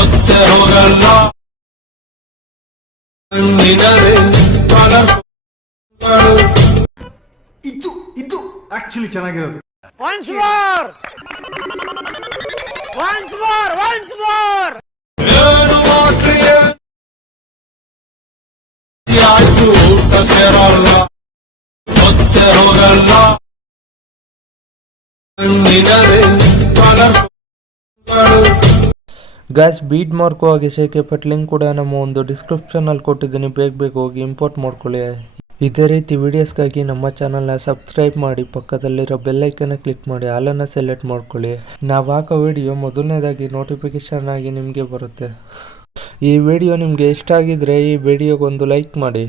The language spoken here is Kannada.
ಮತ್ತೆ ಹೋಗಲ್ಲ ಇದು ಆಕ್ಚುಲಿ ಚೆನ್ನಾಗಿರೋದು. ಏನು ಮಾಡ್ರಿ ಆಯ್ತು ಊಟ ಸೇರಲ್ಲ ಮತ್ತೆ ಹೋಗಲ್ಲ ಗಾಯ್ಸ್ ಬೀಟ್ ಮಾರ್ಕೋ ಹಾಗೆ ಶೇಕೆ ಪಟ್ ಲಿಂಕ್ ಕೂಡ ನಮ್ಮ ಒಂದು ಡಿಸ್ಕ್ರಿಪ್ಷನಲ್ಲಿ ಕೊಟ್ಟಿದ್ದೀನಿ, ಬೇಗ ಹೋಗಿ ಇಂಪೋರ್ಟ್ ಮಾಡ್ಕೊಳ್ಳಿ. ಇದೇ ರೀತಿ ವಿಡಿಯೋಸ್ಗಾಗಿ ನಮ್ಮ ಚಾನಲ್ನ ಸಬ್ಸ್ಕ್ರೈಬ್ ಮಾಡಿ, ಪಕ್ಕದಲ್ಲಿರೋ ಬೆಲ್ಲೈಕನ್ನ ಕ್ಲಿಕ್ ಮಾಡಿ, ಆಲನ್ನು ಸೆಲೆಕ್ಟ್ ಮಾಡ್ಕೊಳ್ಳಿ. ನಾವು ಹಾಕೋ ವಿಡಿಯೋ ಮೊದಲನೇದಾಗಿ ನೋಟಿಫಿಕೇಶನ್ ಆಗಿ ನಿಮಗೆ ಬರುತ್ತೆ. ಈ ವಿಡಿಯೋ ನಿಮಗೆ ಇಷ್ಟ ಆಗಿದ್ರೆ ಈ ವಿಡಿಯೋಗೊಂದು ಲೈಕ್ ಮಾಡಿ.